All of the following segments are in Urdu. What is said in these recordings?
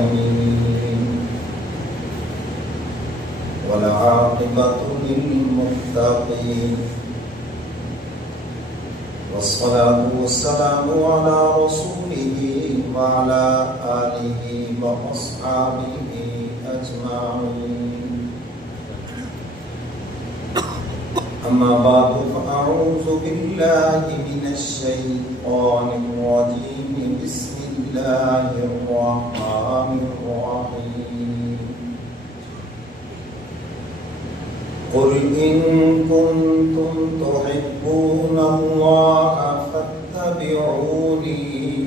العالمين والعاقبة للمتقين والصلاة والسلام على رسوله وعلى آله وأصحابه أجمعين أما بعد فأعوذ بالله من الشيطان الرجيم بسم الله الرحمن الرحيم قل إن كنتم تحبون الله فاتبعوني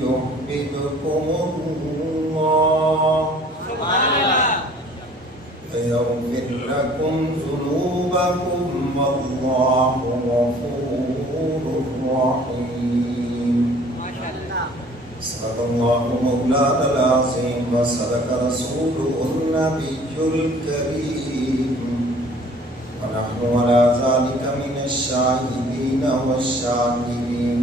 يحببكم الله ويغفر لكم ذنوبكم والله غفور رحيم. صدق الله مولانا العظيم وصدق رسوله النبي الكريم ونحن على ذلك من الشاهدين والشاكرين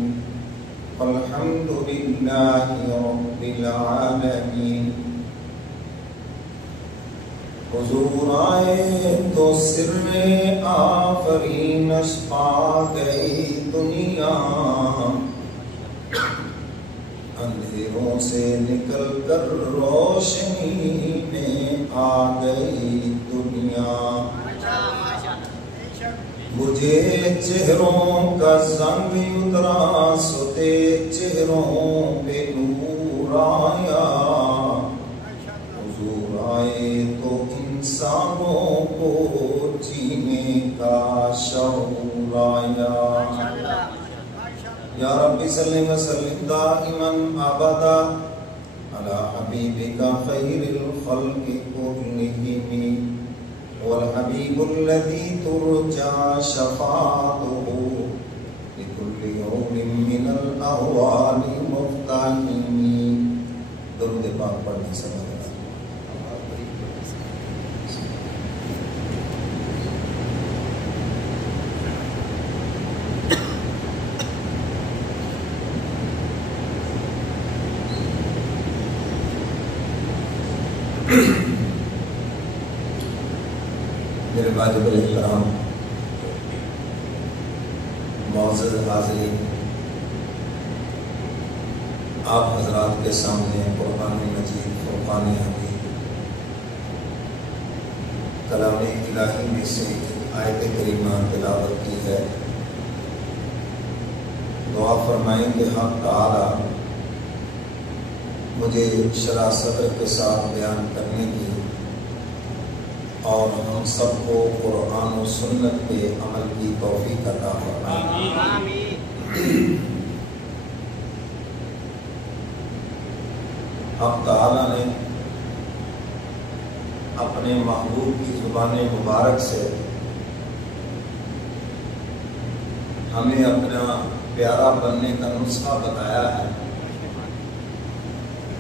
والحمد لله رب العالمين. حضور آئے تو سر آفرینش پا گئی دنیا، اندھیروں سے نکل کر روشنی میں آ گئی دنیا. مجھے چہروں کا زنگ اترا سوتے چہروں پہ نور آیا. حضور آئے تو انسانوں کو جینے کا شعور آیا. یا رب صلی وسلم دائما ابدا علی حبیبک خیر الخلق کلہم والحبیب الذی ترجى شفاعته لكل يوم من الاهوال مفتاحین. درود پاک پڑھنے سے میرے واجب الاحترام معزز حاضرین، آپ حضرات کے سامنے قرآن مجید فرقان حمید کلام الہی میں سے آیت کریمہ تلاوت کی ہے. دعا فرمائیں کہ حق تعالی مجھے شرح صدر کے ساتھ بیان کرنے کی اور ہم سب کو قرآن و سنت کے عمل کی توفیق عطا فرمائے. آمین. اب تعالیٰ نے اپنے محبوب کی زبان مبارک سے ہمیں اپنا پیارا بننے کا نسخہ بتایا ہے،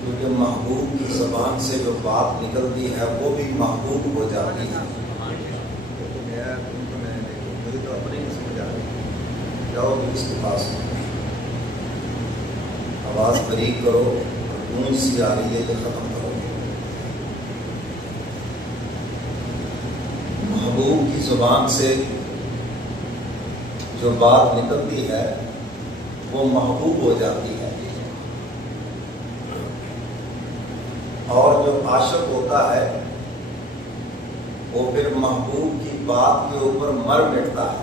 کیونکہ محبوب کی زبان سے جو بات نکلتی ہے وہ بھی محبوب ہو جاتی ہے. مجھے تو اپنے ہی سمجھ آ رہی، جاؤ بھی اس کے پاس آواز بریک کرو، گونج سی آ رہی ہے کہ ختم کرو. محبوب کی زبان سے جو بات نکلتی ہے وہ محبوب ہو جاتی ہے، اور جو عاشق ہوتا ہے وہ پھر محبوب کی بات کے اوپر مر مٹتا ہے،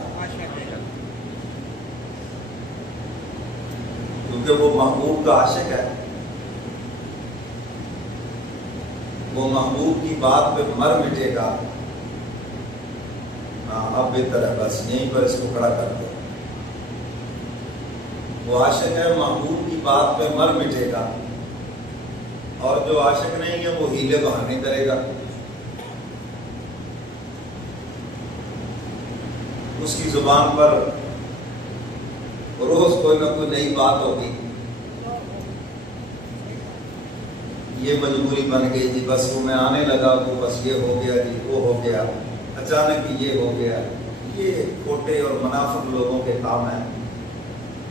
کیونکہ وہ محبوب کا عاشق ہے. وہ محبوب کی بات پہ مر مٹے گا. اب بہتر ہے، بس یہیں پر اس کو کھڑا کر دو. وہ عاشق ہے، محبوب کی بات پہ مر مٹے گا، اور جو عاشق نہیں ہے وہ ہیلے بہانے کرے گا. اس کی زبان پر روز کوئی نہ کوئی نئی بات ہوگی. یہ مجبوری بن گئی جی، بس وہ میں آنے لگا تو بس یہ ہو گیا جی، وہ ہو گیا، اچانک یہ ہو گیا. یہ کھوٹے اور منافق لوگوں کے کام ہیں.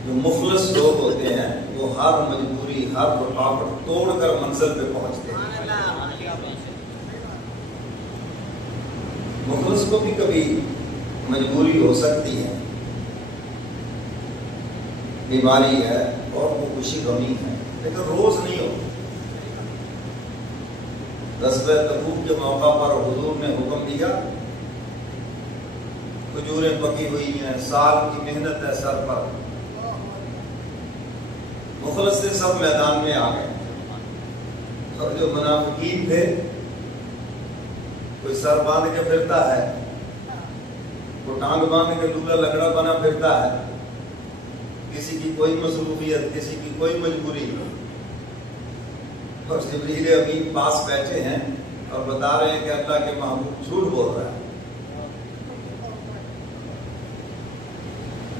جو مخلص لوگ ہوتے ہیں وہ ہر مجبوری، ہر رکاوٹ توڑ کر منزل پہ پہنچتے ہیں۔ مخلص کو بھی کبھی مجبوری ہو سکتی ہے، بیماری ہے اور وہ خوشی غمی ہے، لیکن روز نہیں ہو۔ غزوہ تبوک کے موقع پر حضور نے حکم دیا، کھجوریں پکی ہوئی ہیں، سال کی محنت ہے سر پر، مخلص سے سب میدان میں آ گئے، اور جو منافقین تھے کوئی سر باندھ کے پھرتا ہے، کوئی ٹانگ باندھ کے لولا لگڑا بنا پھرتا ہے، کسی کی کوئی مصروفیت، کسی کی کوئی مجبوری، اور جبریل امین پاس بیٹھے ہیں اور بتا رہے ہیں کہ اللہ کے محبوب جھوٹ بول رہا ہے۔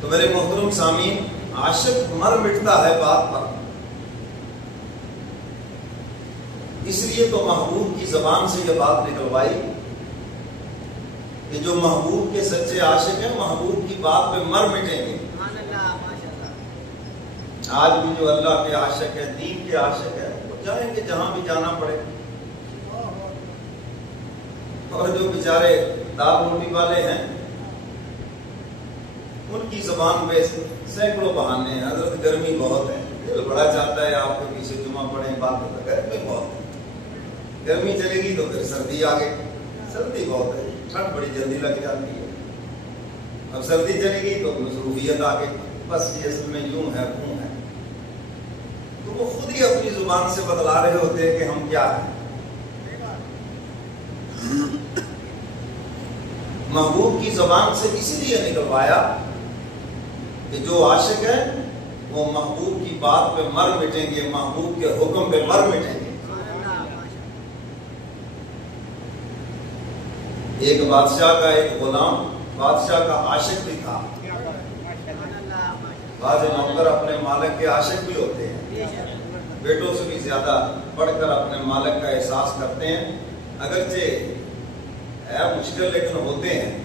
تو میرے محترم سامعین، عاشق مر مٹتا ہے بات پر، اس لیے تو محبوب کی زبان سے یہ بات نکلوائی کہ جو محبوب کے سچے عاشق ہیں محبوب کی بات پہ مر مٹیں گے۔ آج بھی جو اللہ کے عاشق ہے، دین کے عاشق ہے، وہ جائیں گے جہاں بھی جانا پڑے، اور جو بیچارے دال روٹی والے ہیں ان کی زبان پہ سینکڑوں بہانے ہیں۔ حضرت گرمی بہت ہے، دل بڑا چاہتا ہے آپ کے پیچھے جمعہ پڑھیں، بات ہوتا ہے گرمی بہت ہے، گرمی چلے گی تو پھر سردی آگے، سردی بہت ہے، ٹھنڈ بڑی جلدی لگ جاتی ہے، اب سردی چلے گی تو مصروفیت آگے، بس یہ اصل میں یوں ہے وہ ہے۔ تو وہ خود ہی اپنی زبان سے بتلا رہے ہوتے ہیں کہ ہم کیا ہیں۔ محبوب کی زبان سے اسی لیے نکلوایا کہ جو عاشق ہے وہ محبوب کی بات پہ مر مٹیں گے، محبوب کے حکم پہ مر مٹیں گے۔ ایک بادشاہ کا ایک غلام بادشاہ کا عاشق بھی تھا۔ بعض نوکر اپنے مالک کے عاشق بھی ہوتے ہیں، بیٹوں سے بھی زیادہ بڑھ کر اپنے مالک کا احساس کرتے ہیں، اگرچہ ہے مشکل لیکن ہوتے ہیں۔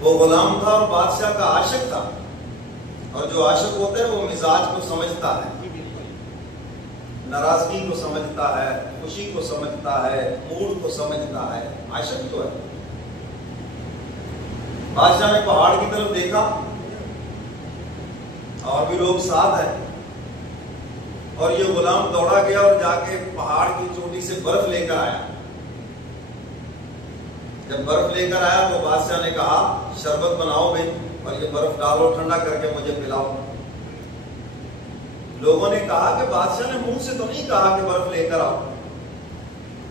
وہ غلام تھا اور بادشاہ کا عاشق تھا، اور جو عاشق ہوتا ہے وہ مزاج کو سمجھتا ہے، ناراضگی کو سمجھتا ہے، خوشی کو سمجھتا ہے، موڈ کو سمجھتا ہے، عاشق جو ہے۔ بادشاہ نے پہاڑ کی طرف دیکھا اور بھی لوگ ساتھ ہیں، اور یہ غلام دوڑا گیا اور جا کے پہاڑ کی چوٹی سے برف لے کر آیا۔ جب برف لے کر آیا تو بادشاہ نے کہا شربت بناؤ بھائی، اور یہ برف ڈالو ٹھنڈا کر کے مجھے پلاؤ۔ لوگوں نے کہا کہ بادشاہ نے منہ سے تو نہیں کہا کہ برف لے کر آؤ،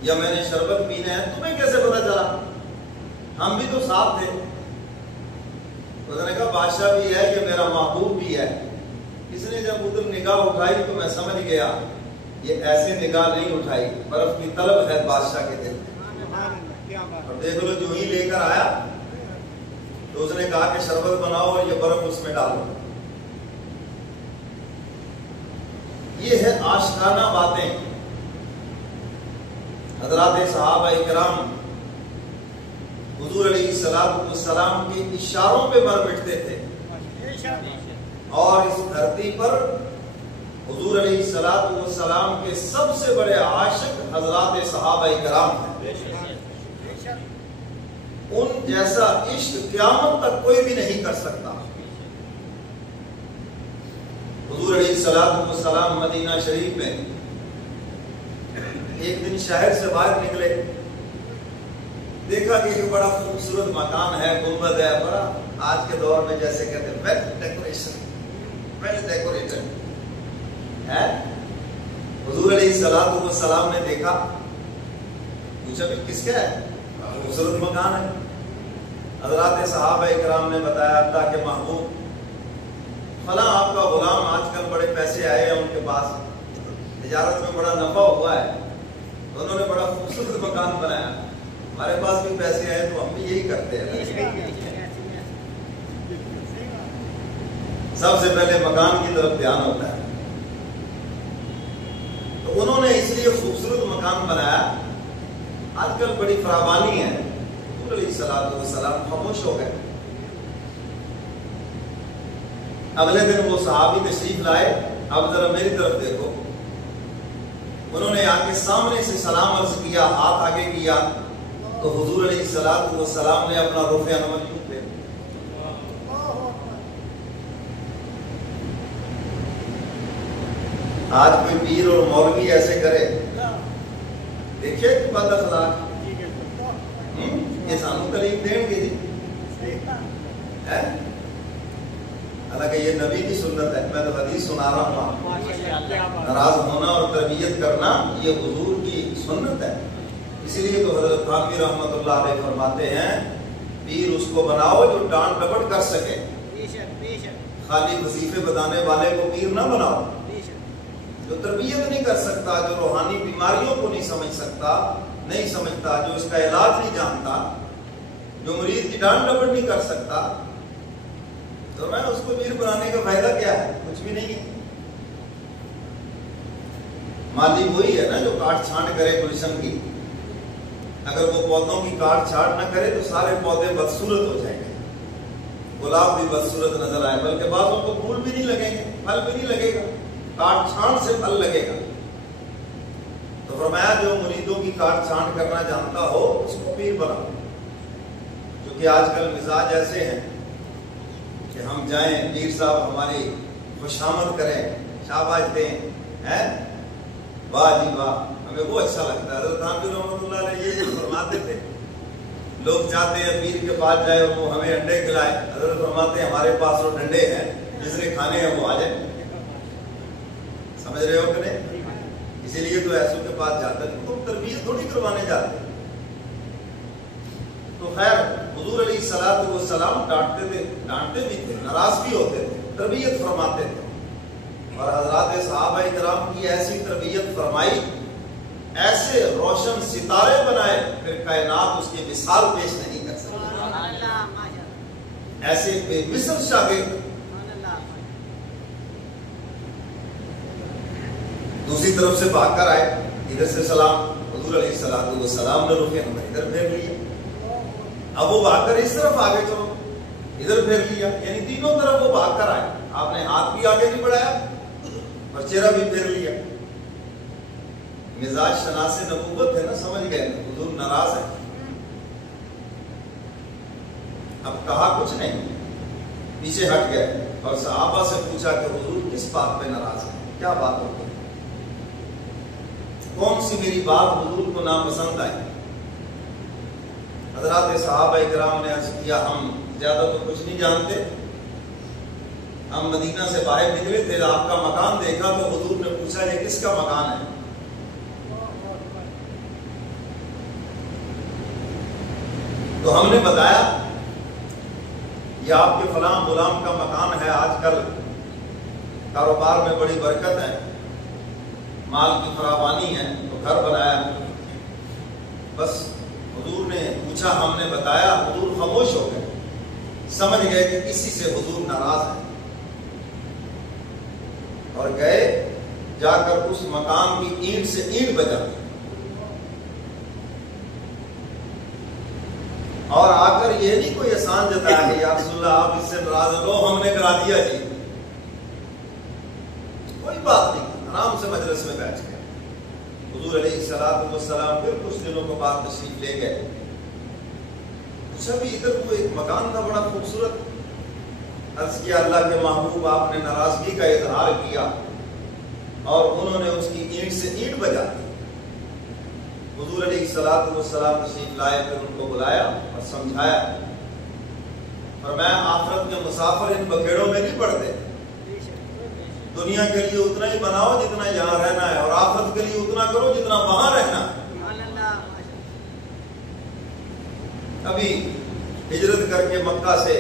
یا میں نے شربت پینا ہے، تمہیں کیسے پتا چلا؟ ہم بھی تو ساتھ تھے۔ اس نے کہا بادشاہ بھی ہے، یہ میرا محبوب بھی ہے۔ اس نے جب ادھر نگاہ اٹھائی تو میں سمجھ گیا یہ ایسے نگاہ نہیں اٹھائی، برف کی طلب ہے بادشاہ کے دل میں۔ اور دیکھ لو جو ہی لے کر آیا تو اس نے کہا کہ شربت بناؤ اور یہ برف اس میں ڈالو۔ یہ ہے عاشقانہ باتیں۔ حضرات صحابہ کرام حضور علیہ السلام کے اشاروں پہ مر مٹتے تھے، اور اس دھرتی پر حضور علیہ السلام کے سب سے بڑے عاشق حضرات صحابہ کرام ہیں۔ ان جیسا عشق قیامت تک کوئی بھی نہیں کر سکتا۔ حضور علیہ السلام مدینہ شریف میں ایک دن شہر سے باہر نکلے، دیکھا کہ ایک بڑا خوبصورت مکان ہے، گنبد ہے، بڑا آج کے دور میں جیسے کہتے ہیں ویل ڈیکوریشن، ویل ڈیکوریٹڈ ہے۔ حضور علیہ السلام نے دیکھا، پوچھا بھی کس کا ہے؟ خوبصورت مکان ہے۔ حضرات صحابہ کرام نے بتایا اللہ کے محبوب فلاں آپ کا غلام آج کل بڑے پیسے آئے ہیں ان کے پاس، تجارت میں بڑا نفع ہوا ہے، انہوں نے بڑا خوبصورت مکان بنایا، ہمارے پاس بھی پیسے آئے تو ہم بھی یہی کرتے ہیں۔ سب سے پہلے مکان کی طرف دھیان ہوتا ہے، تو انہوں نے اس لیے خوبصورت مکان بنایا۔ آج کل بڑی فراوانی ہے، حضور علیہ السلام خاموش ہو گئے۔ اگلے دن وہ صحابی تشریف لائے، اب ذرا میری طرف دیکھو، انہوں نے آ کے سامنے سے سلام عرض کیا، ہاتھ آگے کیا، تو حضور علیہ الصلوۃ والسلام نے اپنا رخ انور یوں پھیرا۔ آج کوئی پیر اور مولوی ایسے کرے، دیکھیے کہ بد اخلاق یہ سانو تعلیم دیں گے جی، حالانکہ یہ نبی کی سنت ہے، میں تو حدیث سنا رہا ہوں۔ ناراض ہونا اور تربیت کرنا یہ حضور کی سنت ہے، اسی لیے تو حضرت تھانوی رحمۃ اللہ علیہ فرماتے ہیں پیر اس کو بناؤ جو ڈانٹ ڈپٹ کر سکے، خالی وظیفے بتانے والے کو پیر نہ بناؤ، جو تربیت نہیں کر سکتا، جو روحانی بیماریوں کو نہیں سمجھتا، جو اس کا علاج نہیں جانتا، جو مریض کی ڈانٹ ڈپٹ نہیں کر سکتا، تو میں اس کو پیر بنانے کا فائدہ کیا ہے؟ کچھ بھی نہیں ہے۔ مالی وہی ہے نا جو کاٹ چھانٹ کرے گلشن کی، اگر وہ پودوں کی کاٹ چھانٹ نہ کرے تو سارے پودے بدصورت ہو جائیں گے، گلاب بھی بدصورت نظر آئے، بلکہ بعضوں کو پھول بھی نہیں لگیں گے، پھل بھی نہیں لگے گا، کاٹ چھانٹ سے پھل لگے گا۔ تو فرمایا جو مریدوں کی کاٹ چھانٹ کرنا جانتا ہو اس کو پیر بناؤ، کیونکہ آج کل مزاج ایسے ہیں کہ ہم جائیں پیر صاحب ہماری خوشامد کریں، شاباش دیں، واہ جی واہ، ہمیں وہ اچھا لگتا ہے۔ حضرت تھانوی رحمۃ اللہ علیہ یہ فرماتے تھے، لوگ چاہتے ہیں پیر کے پاس جائے اور وہ ہمیں انڈے کھلائے، حضرت فرماتے ہیں ہمارے پاس وہ ڈنڈے ہیں، جس نے کھانے ہیں وہ آ جائے۔ سمجھ رہے ہو کہ نہیں؟ اسی لیے تو ایسوں کے پاس جاتے ہیں، تم تربیت تھوڑی کروانے جاتے ہیں۔ تو خیر حضور علیہ الصلوۃ والسلام ڈانٹتے بھی تھے، ناراض بھی ہوتے تھے، تربیت فرماتے تھے، اور حضرات صحابہ کرام کی ایسی تربیت فرمائی، ایسے روشن ستارے بنائے، پھر کائنات اس کی مثال پیش نہیں کر سکتی، ایسے بے مثل شاگرد۔ دوسری طرف سے بھاگ کر آئے، ادھر سے سلام، حضور علیہ الصلوۃ والسلام نے رخ انور ادھر پھیر لیا، اب وہ بھاگ کر اس طرف آگے چلو، ادھر پھیر لیا، یعنی تینوں طرف وہ بھاگ کر آئے، آپ نے ہاتھ بھی آگے نہیں بڑھایا اور چہرہ بھی پھیر لیا۔ مزاج شناس نبوت ہے نا، سمجھ گئے حضور ناراض ہے۔ اب کہا کچھ نہیں، پیچھے ہٹ گئے اور صحابہ سے پوچھا کہ حضور کس بات پہ ناراض ہے، کیا بات ہو گئی، کون سی میری بات حضور کو ناپسند آئی؟ حضرات صحابہ کرام نے عرض کیا ہم زیادہ تو کچھ نہیں جانتے، ہم مدینہ سے باہر نکلے تھے، آپ کا مکان دیکھا تو حضور نے پوچھا یہ کس کا مکان ہے؟ تو ہم نے بتایا یہ آپ کے فلاں غلام کا مکان ہے، آج کل کاروبار میں بڑی برکت ہے، مال کی فراوانی ہے، تو گھر بنایا۔ بس حضور نے پوچھا، ہم نے بتایا، حضور خاموش ہو گئے، سمجھ گئے کہ کسی سے حضور ناراض ہے، اور گئے جا کر اس مکان کی اینٹ سے اینٹ بجا اور آ کر یہ نہیں کوئی احسان جتایا کہ یا رسول اللہ آپ اس سے ناراض ہو، ہم نے کرا دیا جی، کوئی بات نہیں، آرام سے مجلس میں بیٹھ گئے۔ حضور علیہ الصلوۃ والسلام پھر کچھ دنوں کے بعد تشریف لے گئے، پوچھا بھی ادھر کو ایک مکان تھا بڑا خوبصورت، عرض کیا اللہ کے محبوب آپ نے ناراضگی کا اظہار کیا اور انہوں نے اس کی اینٹ سے اینٹ بجا دی۔ حضور علیہ الصلوۃ والسلام تشریف لائے، پھر ان کو بلایا اور سمجھایا، اور میں آخرت کے مسافر ان بکیڑوں میں نہیں پڑتے، دنیا کے لیے اتنا ہی بناؤ جتنا یہاں رہنا ہے، اور آخرت کے لیے اتنا کرو جتنا وہاں رہنا ہے۔ ابھی ہجرت کر کے مکہ سے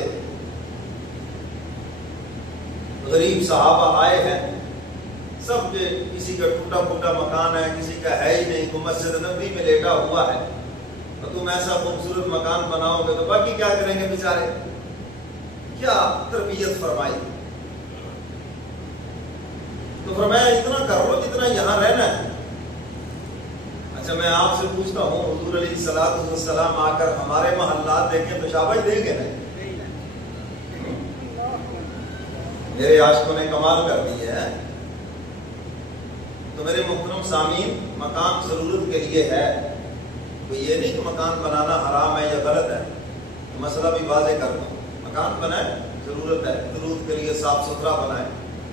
غریب صحابہ آئے ہیں، سب کے کسی کا ٹوٹا پھوٹا مکان ہے، کسی کا ہے ہی نہیں، تو مسجد نبوی میں لیٹا ہوا ہے، تو تم ایسا خوبصورت مکان بناؤ گے تو باقی کیا کریں گے بیچارے؟ کیا تربیت فرمائی؟ تو فرمایا اتنا کر لو جتنا یہاں رہنا ہے۔ اچھا میں آپ سے پوچھتا ہوں، حضور علیہ الصلوۃ والسلام آ کر ہمارے محلات دیکھیں تو شاباش دیں گے نا؟ میرے عاشقوں نے کمال کر دی ہے. تو میرے محترم سامعین، مکان ضرورت کے لیے ہے، تو یہ نہیں کہ مکان بنانا حرام ہے یا غلط ہے. مسئلہ بھی واضح کر دوں، مکان بنائیں ضرورت ہے، ضرورت کے لیے صاف ستھرا بنائیں،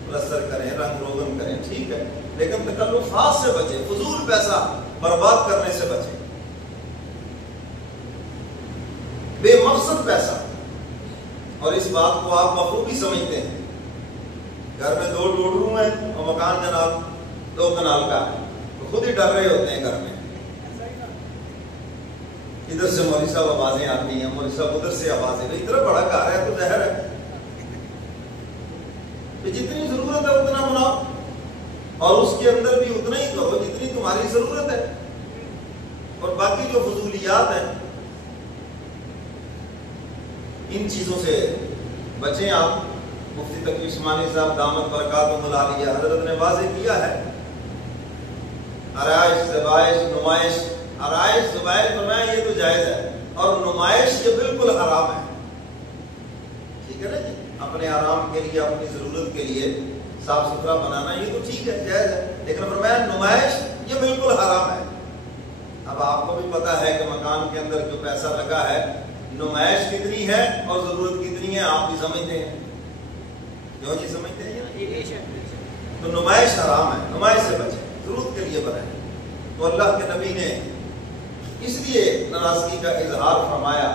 پلستر کریں، رنگ روگن کریں، ٹھیک ہے، لیکن تکلفات سے بچیں، فضول پیسہ برباد کرنے سے بچیں، بے مقصد پیسہ. اور اس بات کو آپ بخوبی سمجھتے ہیں. گھر میں 2 ڈوڑ روم ہیں اور مکان جناب 2 کنال کا ہے، تو خود ہی ڈر رہے ہوتے ہیں گھر میں. ادھر سے مولوی صاحب آوازیں آتی ہیں، مولوی صاحب ادھر سے آوازیں، ادھر بڑا گھر ہے تو زہر ہے. جتنی ضرورت ہے اتنا بناؤ، اور اس کے اندر بھی اتنا ہی کرو جتنی تمہاری ضرورت ہے، اور باقی جو فضولیات ہیں ان چیزوں سے بچیں آپ. مفتی تقی عثمانی صاحب دامت برکاتہ العالیہ حضرت نے واضح کیا ہے، آرائش زبائش نمائش، آرائش زبائش فرمایا یہ تو جائز ہے، اور نمائش یہ بالکل حرام ہے. ٹھیک ہے نا جی، اپنے آرام کے لیے، اپنی ضرورت کے لیے صاف ستھرا بنانا یہ تو ٹھیک ہے، جائز ہے، لیکن فرمایا نمائش یہ بالکل حرام ہے. اب آپ کو بھی پتا ہے کہ مکان کے اندر جو پیسہ لگا ہے، نمائش کتنی ہے اور ضرورت کتنی ہے آپ بھی سمجھتے ہیں. کیوں جی سمجھتے ہیں؟ تو نمائش حرام ہے، نمائش سے بچیں، ضرورت کے لیے بنائیں. تو اللہ کے نبی نے اس لیے ناراضگی کا اظہار فرمایا.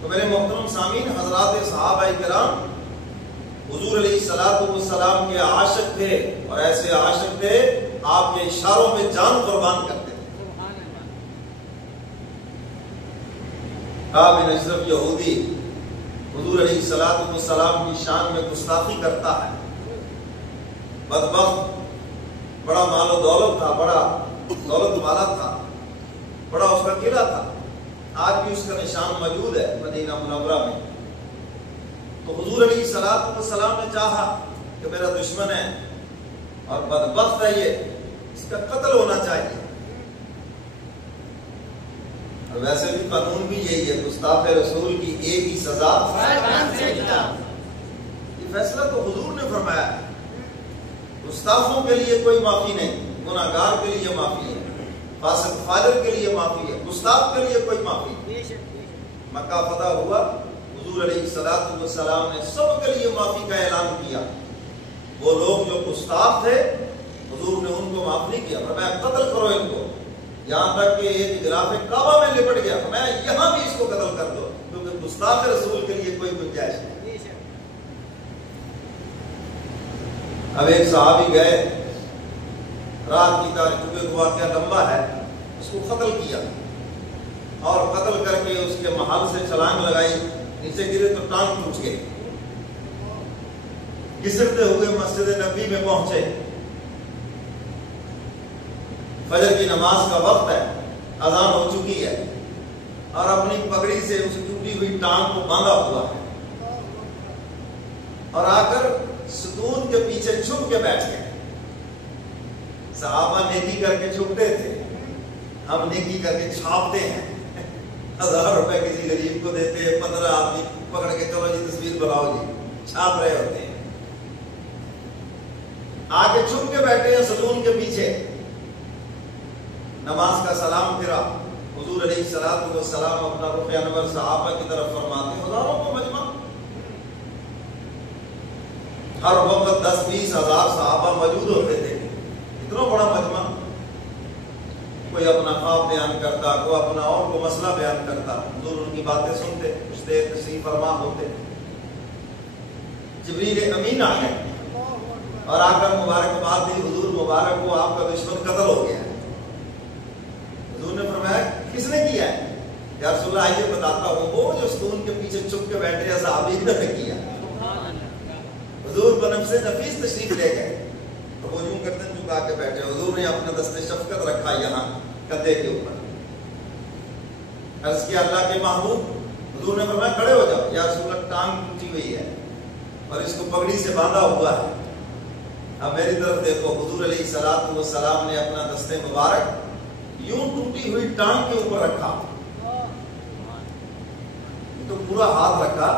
تو میرے محترم سامعین، حضرات صحابہ کرام حضور علیہ الصلوۃ والسلام کے عاشق تھے، اور ایسے عاشق تھے آپ کے اشاروں میں جان قربان کرتے تھے. کعب بن اشرف یہودی حضور علیہ الصلوۃ والسلام کی شان میں گستاخی کرتا ہے. بدبخت، بڑا مال و دولت تھا، بڑا دولت والا تھا، بڑا اس کا قلعہ تھا، آج بھی اس کا نشان موجود ہے مدینہ منورہ میں. تو حضور علیہ الصلوۃ والسلام نے چاہا کہ میرا دشمن ہے اور بدبخت ہے یہ، اس کا قتل ہونا چاہیے. اور ویسے بھی قانون بھی یہی ہے، گستاخ رسول کی ایک ہی سزا. یہ فیصلہ تو حضور نے فرمایا ہے. گستاخوں کے لیے کوئی معافی نہیں، گناہگار کے لیے معافی ہے، فاسق فاجر کے لیے معافی ہے، گستاخ کے لیے کوئی معافی نہیں. مکہ فتح ہوا، حضور علیہ الصلوۃ والسلام نے سب کے لیے معافی کا اعلان کیا. وہ لوگ جو گستاخ تھے حضور نے ان کو معاف نہیں کیا، فرمایا قتل کرو ان کو. یہاں تک کہ ایک غلاف کعبہ میں لپٹ گیا، فرمایا یہاں بھی اس کو قتل کر دو، کیونکہ گستاخ رسول کے لیے کوئی گنجائش نہیں. اب ایک صحابی گئے، رات کی تاریخ، چونکہ واقعہ لمبا ہے، اس کو قتل کیا، اور قتل کر کے اس کے محل سے چھلانگ لگائی، نیچے گرے تو ٹانگ ٹوٹ گئی. گھسٹتے ہوئے مسجد نبوی میں پہنچے. فجر کی نماز کا وقت ہے، اذان ہو چکی ہے، اور اپنی پگڑی سے اس ٹوٹی ہوئی ٹانگ کو باندھا ہوا ہے، اور آ کر ستون کے پیچھے چھپ کے بیٹھ گئے. صحابہ نیکی کر کے چھپتے تھے، ہم نیکی کر کے چھاپتے ہیں. 1000 روپے کسی غریب کو دیتے ہیں، 15 آدمی پکڑ کے چلو جی تصویر بناؤ جی، چھاپ رہے ہوتے ہیں. آگے چھپ کے بیٹھے ہیں ستون کے پیچھے. نماز کا سلام پھرا، حضور علیہ الصلوۃ والسلام اپنا رخ انور صحابہ کی طرف فرماتے. ہزاروں کو مجمع، ہر وقت 10-20 ہزار صحابہ موجود ہوتے تھے. اتنا بڑا مجمع، کوئی اپنا خواب بیان کرتا، کوئی اپنا اور کو مسئلہ بیان کرتا. حضور ان کی باتیں سنتے، کچھ دیر تشریف فرما ہوتے. جبریل امین آ گئے اور آ کر مبارکباد دی، حضور مبارک ہو، آپ کا دشمن قتل ہو گیا. حضور نے فرمایا کس نے کیا ہے؟ یا رسول اللہ آئیے بتاتا ہوں. وہ جو ستون کے پیچھے چھپ کے بیٹھے ہیں صحابی نے کیا. حضور بنفس نفیس تشریف لے گئے، تو وہ یوں گردن جھکا کے بیٹھے. حضور نے اپنا دست شفقت رکھا یہاں کندھے کے اوپر. عرض کیا اللہ کے محبوب، حضور نے فرمایا کھڑے ہو جاؤ. یا رسول اللہ ٹانگ ٹوٹی ہوئی ہے اور اس کو پگڑی سے باندھا ہوا ہے، اب میری طرف دیکھو. حضور علیہ الصلوۃ والسلام نے اپنا دست مبارک یوں ٹوٹی ہوئی ٹانگ کے اوپر رکھا، تو پورا ہاتھ رکھا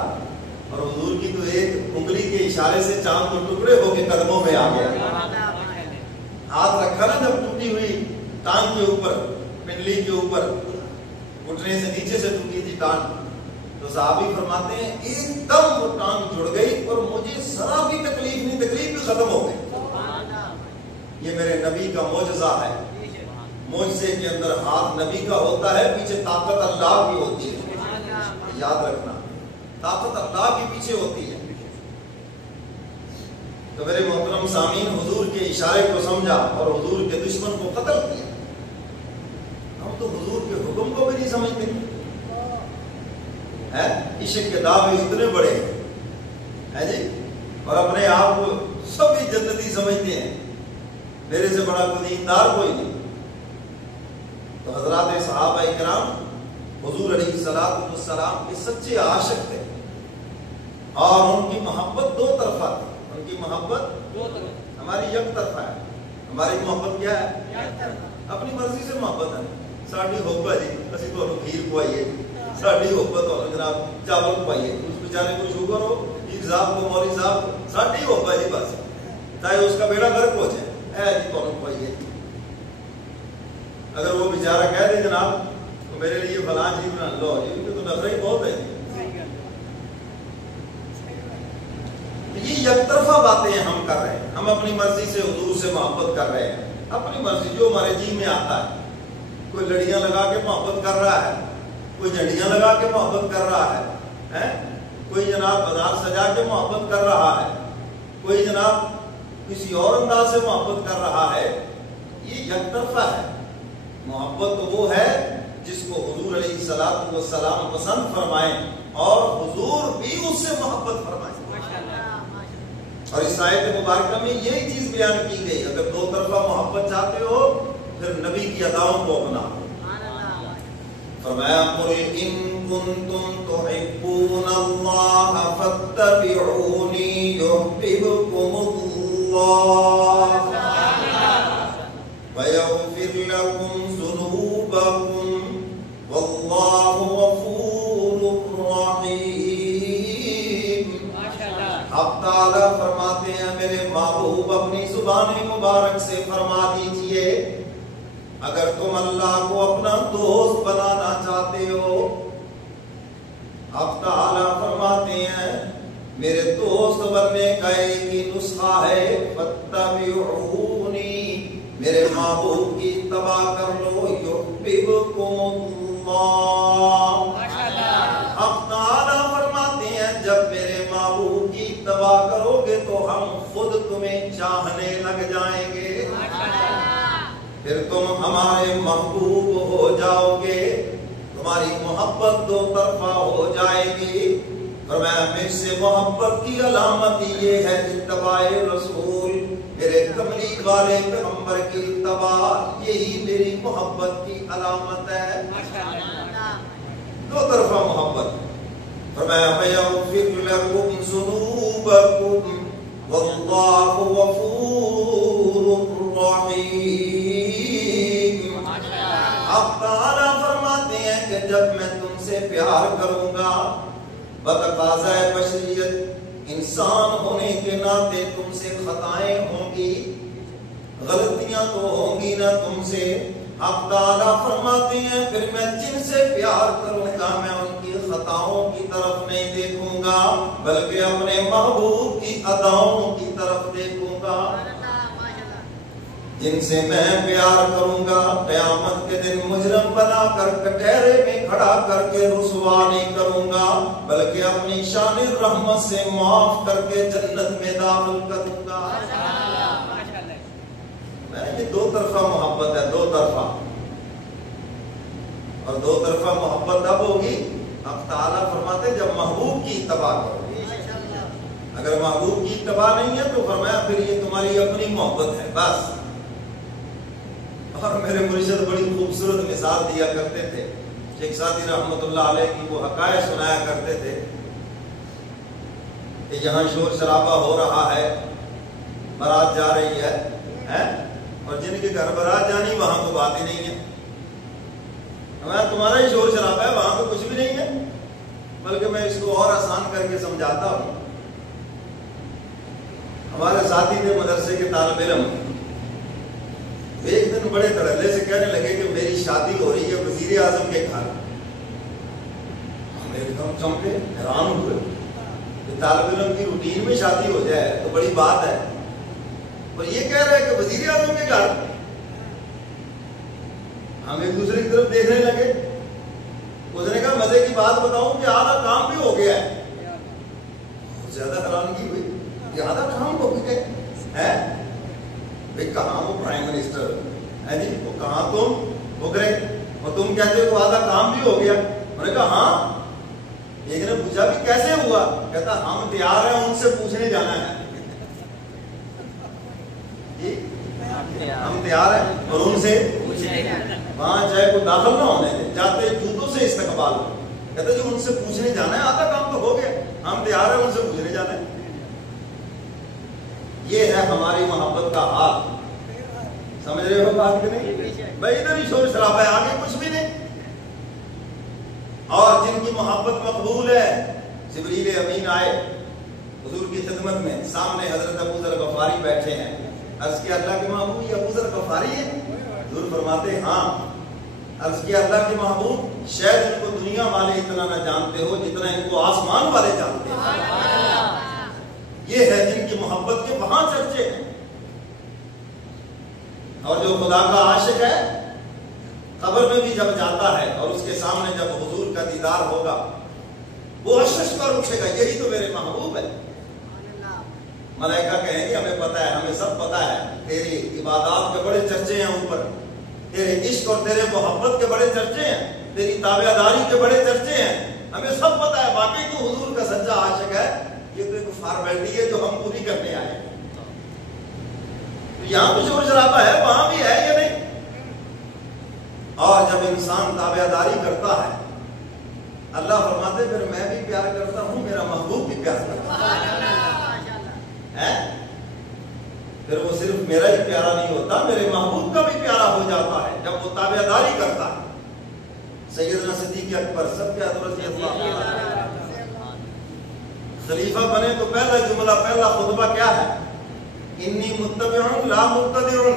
اور حضور کی تو ایک انگلی کے اشارے سے چاند کو ٹکڑے ہو کے قدموں میں آ گیا. ہاتھ رکھا نا جب ٹوٹی ہوئی ٹانگ کے اوپر, پنڈلی کے اوپر, گھٹنے سے نیچے سے ٹوٹی تھی ٹانگ, تو صحابی فرماتے ہیں ایک دم وہ ٹانگ جڑ گئی اور مجھے ذرا بھی تکلیف نہیں, تکلیف بھی ختم ہو گئی. یہ میرے نبی کا معجزہ ہے. معجزے کے اندر ہاتھ نبی کا ہوتا ہے, پیچھے طاقت اللہ کی ہوتی ہے. یاد رکھنا, طاقت اللہ کے پیچھے ہوتی ہے. تو میرے محترم سامعین, حضور کے اشارے کو سمجھا اور حضور کے دشمن کو قتل کیا. ہم تو حضور کے حکم کو بھی نہیں سمجھتے ہیں, عشق کے دعوے اتنے بڑے ہیں جی, اور اپنے آپ کو سبھی جنتی سمجھتے ہیں, میرے سے بڑا کوئی دیندار کوئی نہیں. تو حضرات صحابہ کرام حضور علیہ السلام کے سچے عاشق تھے, اور ان کی محبت دو طرفہ تھی. ان کی محبت دو طرفہ, ہماری یک طرفہ ہے. ہماری محبت کیا ہے؟ اپنی مرضی سے محبت ہے. ساڈی ہوبا جی اسی تانوں کھیر کھوائیے, ساڈی ہوبا تانوں جناب چاول کھوائیے, اس بیچارے کو شوگر ہو, پیر صاحب کو, مولوی صاحب, ساڈی ہوبا جی بس, چاہے اس کا بیڑا غرق ہو جائے, اے جی تانوں کھوائیے. اگر وہ بیچارہ کہہ دے جناب تو میرے لیے فلاں چیز بنا لو, یہ تو نفرت ہی بہت ہے. یہ یک طرفہ باتیں ہم کر رہے ہیں. ہم اپنی مرضی سے حضور سے محبت کر رہے ہیں, اپنی مرضی جو ہمارے جی میں آتا ہے. کوئی لڑیاں لگا کے محبت کر رہا ہے, کوئی جھنڈیاں لگا کے محبت کر رہا ہے, کوئی جناب بازار سجا کے محبت کر رہا ہے, کوئی جناب کسی اور انداز سے محبت کر رہا ہے. یہ یک طرفہ ہے. محبت تو وہ ہے جس کو حضور علیہ السلام پسند فرمائیں اور حضور بھی اس سے محبت فرمائیں. اور اس آیت مبارکہ میں یہی چیز بیان کی گئی. اگر دو طرفہ محبت چاہتے ہو پھر نبی کی اداؤں کو اپنا. فرمایا قُلْ إِن كُنتُمْ تُحِبُّونَ اللَّهَ فَاتَّبِعُونِي يُحْبِبْكُمُ اللَّهُ وَيَغْفِرْ لَكُمْ ذُنُوبَكُمْ وَاللَّهُ غَفُورٌ رَحِيمٌ. اب تعالیٰ فرماتے ہیں میرے محبوب اپنی زبان مبارک سے فرما دیجئے, اگر تم اللہ کو اپنا دوست بنانا چاہتے ہو. اب تعالیٰ فرماتے ہیں میرے دوست بننے کا ایک ہی نسخہ ہے, فَاتَّبِعُونِي, میرے محبوب کی اتباع کر لو, یحببکم اللہ. اب تعالیٰ فرماتے ہیں جب میرے محبوب کی اتباع کرو گے تو ہم خود تمہیں چاہنے لگ جائیں گے, پھر تم ہمارے محبوب ہو جاؤ گے, تمہاری محبت دو طرفہ ہو جائے گی. فرمایا مجھ سے محبت کی علامت یہ ہے اتباع رسول, میرے کملی والے پیغمبر کی اتباع, یہی میری محبت کی علامت ہے. دو طرفہ محبت. فرمایا فَيَغْفِرْ لَكُمْ ذُنُوبَكُمْ وَاللَّهُ غَفُورٌ رَحِيمٌ. اب تعالیٰ فرماتے ہیں کہ جب میں تم سے پیار کروں گا, بتقاضۂ بشریت انسان ہونے کے ناطے تم سے خطائیں ہوں گی, غلطیاں تو ہوں گی نہ تم سے. اب تعالیٰ فرماتے ہیں پھر میں جن سے پیار کروں گا میں ان کی خطاؤں کی طرف نہیں دیکھوں گا بلکہ اپنے محبوب کی اداؤں کی طرف دیکھوں گا. جن سے میں پیار کروں گا قیامت کے دن مجرم بنا کر کٹہرے میں کھڑا کر کے رسوا نہیں کروں گا بلکہ اپنی شان رحمت سے معاف کر کے جنت میں داخل کروں گا. یہ دو طرفہ محبت ہے, دو طرفہ. اور دو طرفہ محبت تب ہوگی, اب تعالیٰ فرماتے جب محبوب کی اتباع کرو. اگر محبوب کی اتباع نہیں ہے تو فرمایا پھر یہ تمہاری اپنی محبت ہے بس. اور میرے مرشد بڑی خوبصورت مثال دیا کرتے تھے. ایک ساتھی رحمت اللہ علیہ کی وہ حکایت سنایا کرتے تھے کہ یہاں شور شرابہ ہو رہا ہے, بارات جا رہی ہے, اور جن کے گھر بارات جانی وہاں تو بات ہی نہیں ہے. تمہارا ہی شور شرابہ ہے, وہاں تو کچھ بھی نہیں ہے. بلکہ میں اس کو اور آسان کر کے سمجھاتا ہوں. ہمارے ساتھی تھے مدرسے کے طالب علم، ایک دن بڑے تڑلے سے کہنے لگے کہ میری شادی ہو رہی ہے وزیر اعظم کے گھر. ہم ایک دم چونکے، حیران ہوئے کہ طالب علم کی روٹین میں شادی ہو جائے تو بڑی بات ہے، اور یہ کہہ رہے کہ وزیر اعظم کے گھر. ہم ایک دوسرے کی طرف دیکھنے لگے. اس نے کہا مزے کی بات بتاؤں کہ آدھا کام بھی ہو گیا ہے. بہت زیادہ حیرانگی ہوئی کہ آدھا کام ہو گیا ہے. بھائی کہاں وہ پرائم منسٹر ہے جی، وہ کہاں تم ہو گئے اور تم کہتے ہو آدھا کام بھی ہو گیا. انہوں نے کہا ہاں. ایک نے پوچھا بھی کیسے ہوا؟ کہتا ہم تیار ہیں ان سے پوچھنے جانا ہے. جی ہم تیار ہیں اور ان سے وہاں چاہے کوئی داخل نہ ہونے دے، جاتے جوتوں سے استقبال. کہتا جو ان سے پوچھنے جانا ہے، آدھا کام تو ہو گیا، ہم تیار ہیں ان سے پوچھنے جانا ہے. یہ ہے ہماری محبت کا حال. سمجھ رہے ہو بات کہ نہیں؟ بھائی ادھر ہی شور شرابہ ہے، آگے کچھ بھی نہیں. اور جن کی محبت مقبول ہے، جبریل امین آئے حضور کی خدمت میں، سامنے حضرت ابو ذر غفاری بیٹھے ہیں. عرض کیا اللہ کے محبوب یہ ابو ذر غفاری ہے؟ حضور فرماتے ہاں. عرض کیا اللہ کے محبوب شاید ان کو دنیا والے اتنا نہ جانتے ہو جتنا ان کو آسمان والے جانتے ہیں. یہ ہے جن کی محبت کے وہاں چرچے ہیں. اور جو خدا کا عاشق ہے قبر میں بھی جب جاتا ہے اور اس کے سامنے جب حضور کا دیدار ہوگا وہ اشش پر اٹھے گا، یہی تو میرے محبوب ہے. ملائکہ کہیں گے ہمیں پتا ہے، ہمیں سب پتا ہے، تیری عبادات کے بڑے چرچے ہیں اوپر، تیرے عشق اور تیرے محبت کے بڑے چرچے ہیں، تیری تابع داری کے بڑے چرچے ہیں، ہمیں سب پتا ہے. باقی تو حضور کا سچا عاشق ہے، یہ تو ایک فارمیلٹی ہے جو ہم پوری کرنے آئے ہیں. یہاں تو شور شرابہ ہے، وہاں بھی ہے یا نہیں؟ اور جب انسان تابع داری کرتا ہے اللہ فرماتے پھر میں بھی پیار کرتا ہوں، میرا محبوب بھی پیار کرتا ہے. پھر وہ صرف میرا ہی پیارا نہیں ہوتا، میرے محبوب کا بھی پیارا ہو جاتا ہے جب وہ تابع داری کرتا ہے. سیدنا صدیق اکبر سب کے حضرت اللہ خلیفہ بنے تو پہلا جملہ، پہلا خطبہ کیا ہے؟ انی متبع لا مبتدع.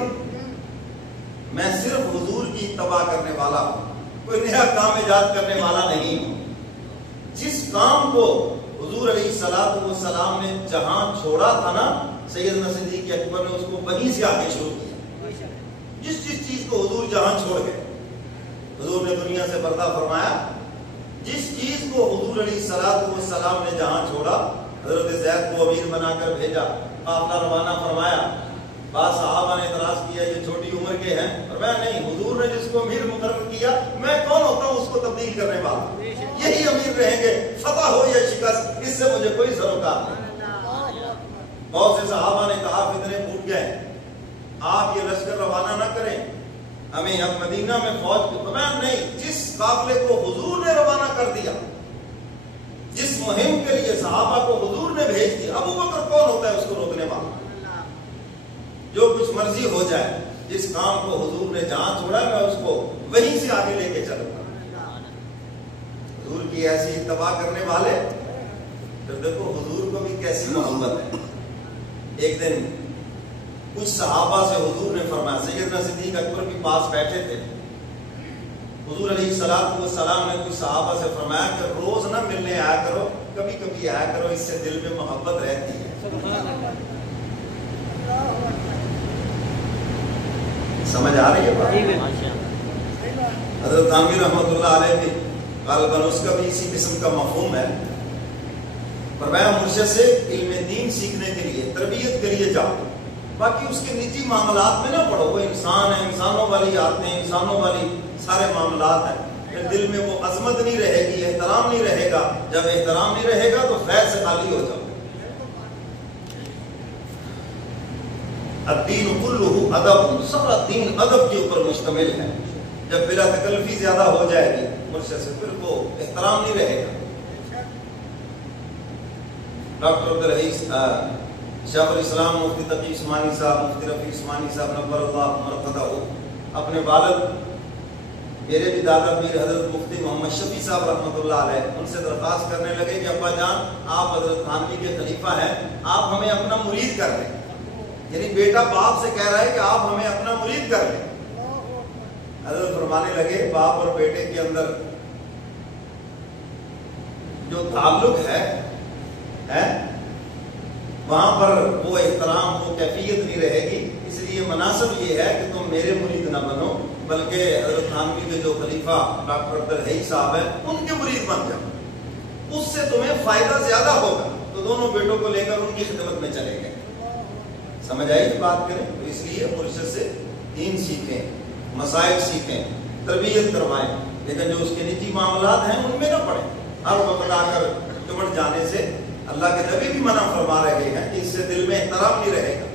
میں صرف حضور کی اتباع کرنے والا ہوں، کوئی نیا کام ایجاد کرنے والا نہیں ہوں. جس کام کو حضور علیہ السلام نے جہاں چھوڑا تھا نا، سیدنا صدیق اکبر نے اس کو وہیں سے آگے شروع کیا. جس چیز کو حضور جہاں چھوڑ گئے، حضور نے دنیا سے پردہ فرمایا. جس چیز کو حضور علیہ السلام نے جہاں چھوڑا، حضرت زید کو امیر بنا کر بھیجا، قافلہ روانہ فرمایا. بعض صحابہ نے اعتراض کیا یہ چھوٹی عمر کے ہیں، اور میں نہیں، حضور نے جس کو امیر مقرر کیا میں کون ہوتا ہوں اس کو تبدیل کرنے والا، یہی امیر رہیں گے، فتح ہو یا شکست، اس سے مجھے کوئی سروکار نہیں. بہت سے صحابہ نے کہا فتنے پھوٹ گئے، آپ یہ لشکر روانہ نہ کریں، ہمیں اب مدینہ میں فوج کی. میں نہیں، جس قافلے کو حضور نے روانہ کر دیا، جس مہم کے لیے صحابہ کو حضور نے بھیج دیا، ابو بکر کون ہوتا ہے اس کو روکنے والا؟ جو کچھ مرضی ہو جائے، جس کام کو حضور نے جہاں چھوڑا میں اس کو وہیں سے آگے لے کے چلوں گا. حضور کی ایسی اتباع کرنے والے، پھر دیکھو حضور کو بھی کیسی محبت ہے. ایک دن کچھ صحابہ سے حضور نے فرمایا، سیدنا صدیق اکبر بھی پاس بیٹھے تھے، حضور علیہ السلام نے کچھ صحابہ سے فرمایا کہ روز نہ ملنے آیا کرو، کبھی کبھی آیا کرو، اس سے دل میں محبت رہتی ہے. سمجھ آ رہی ہے بات؟ حضرت عامر رحمۃ اللہ علیہ بھی غالباً اس کا بھی اسی قسم کا مفہوم ہے. فرمایا مرشد سے علم دین سیکھنے کے لیے، تربیت کے لیے جاؤ، باقی اس کے نجی معاملات میں نہ پڑھو. وہ انسان ہے، انسانوں والی عادتیں، انسانوں والی سارے معاملات ہیں. پھر دل میں وہ عظمت نہیں رہے گی، احترام نہیں رہے گا. جب احترام نہیں رہے گا تو فیض سے خالی ہو جاؤ. الدین کلہ ادب، سارا دین ادب کے اوپر مشتمل ہے. جب بلا تکلفی زیادہ ہو جائے گی مرشد سے، پھر وہ احترام نہیں رہے گا. ڈاکٹر عبدالرئیس شیخ الاسلام مفتی تقی عثمانی صاحب، مفتی رفیع عثمانی صاحب نور اللہ مرتضی اپنے والد میرے بھی دادا پیر حضرت مفتی محمد شفیع صاحب رحمۃ اللہ علیہ ان سے درخواست کرنے لگے کہ ابا جان آپ حضرت تھانوی کے خلیفہ ہیں، آپ ہمیں اپنا مرید کر لیں. یعنی بیٹا باپ سے کہہ رہا ہے کہ آپ ہمیں اپنا مرید کر لیں. حضرت فرمانے لگے باپ اور بیٹے کے اندر جو تعلق ہے وہاں پر وہ احترام، وہ کیفیت نہیں رہے گی. اس لیے مناسب یہ ہے کہ تم میرے مرید نہ بنو بلکہ حضرت تھانوی کے جو خلیفہ ڈاکٹر عبدالحی صاحب ہیں ان کے مرید بن جاؤ، اس سے تمہیں فائدہ زیادہ ہوگا. تو دونوں بیٹوں کو لے کر ان کی خدمت میں چلے گئے. سمجھ آئی کہ بات کریں؟ تو اس لیے مرشد سے دین سیکھیں، مسائل سیکھیں، تربیت کروائیں، لیکن جو اس کے نجی معاملات ہیں ان میں نہ پڑیں. ہر وقت آ کر چمٹ جانے سے اللہ کے نبی بھی منع فرما رہے ہیں کہ اس سے دل میں احترام نہیں رہے گا.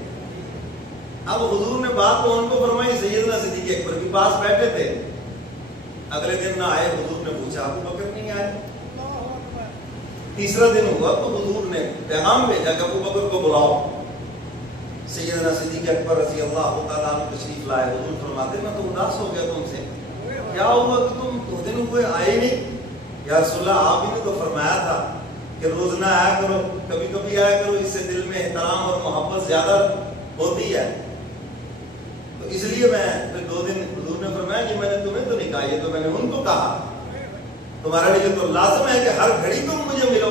اب حضور نے بات تو ان کو فرمائی، سیدنا صدیق اکبر کے پاس بیٹھے تھے. اگلے دن نہ آئے، حضور نے پوچھا ابو بکر نہیں آئے. تیسرا دن ہوا تو حضور نے پیغام بھیجا کہ ابو بکر کو بلاؤ. سیدنا صدیق اکبر رضی اللہ تعالیٰ عنہ تشریف لائے. حضور فرماتے میں تو اداس ہو گیا تم سے، کیا ہوا کہ تم دو دن ہوئے آئے نہیں؟ یا رسول اللہ آپ ہی نے تو فرمایا تھا کہ روز نہ آیا کرو، کبھی کبھی آیا کرو، اس سے دل میں احترام اور محبت زیادہ ہوتی ہے. تو اس لیے میں پھر 2 دن حضور نے فرمایا کہ میں نے تمہیں تو نہیں کہا، یہ تو میں نے ان کو کہا. تمہارے لیے تو لازم ہے کہ ہر گھڑی تم مجھے ملو.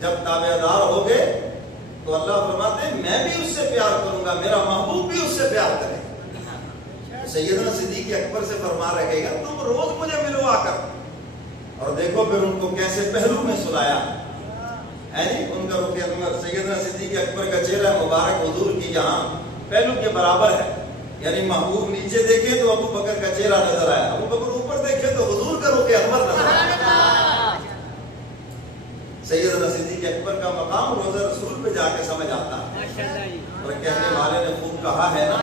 جب تابع دار ہوگے تو اللہ فرماتے ہیں میں بھی اس سے پیار کروں گا، میرا محبوب بھی اس سے پیار کرے. سیدنا صدیق اکبر سے فرما رہے گا تم روز مجھے ملو آ کر. اور دیکھو پھر ان کو کیسے پہلو میں سلایا ہے جی. ان کا رخ انور سیدنا صدیق اکبر کا چہرہ مبارک حضور کی یہاں پہلو کے برابر ہے. یعنی محبوب نیچے دیکھے تو ابو بکر کا چہرہ نظر آیا، ابو بکر اوپر دیکھے تو حضور کا رخ انور نظر آیا. سیدنا صدیق اکبر کا مقام روزہ رسول پہ جا کے سمجھ آتا ہے. اور کہنے والے نے خوب کہا ہے نا